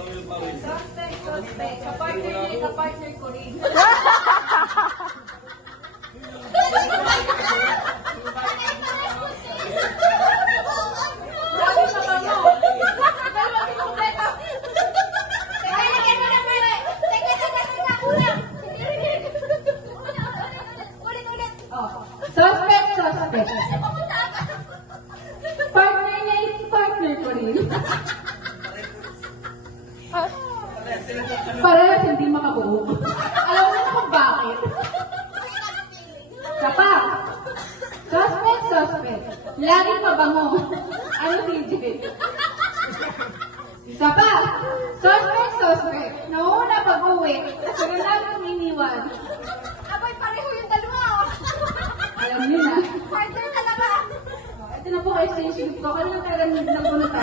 Suspect. Kapartner ko rin. Grabe sa kamo. Dalawa si kompleto. Teka, lagyan mo na pala. Teka. Ulang. Ulit. Suspect. Partner niya is partner ko rin. Parehas hindi makabuo. Alam mo na kung bakit. Sapa. Suspect. Laging mabango. Ano TJ? Sapa. Suspect. Nauna pag-uwi. Kasi laging iniwan. Abay, pareho yung dalawa. Alam niyo na. Partner talaga. Ito na po kayo sa yung silip ko. Kanina talaga nagpunta.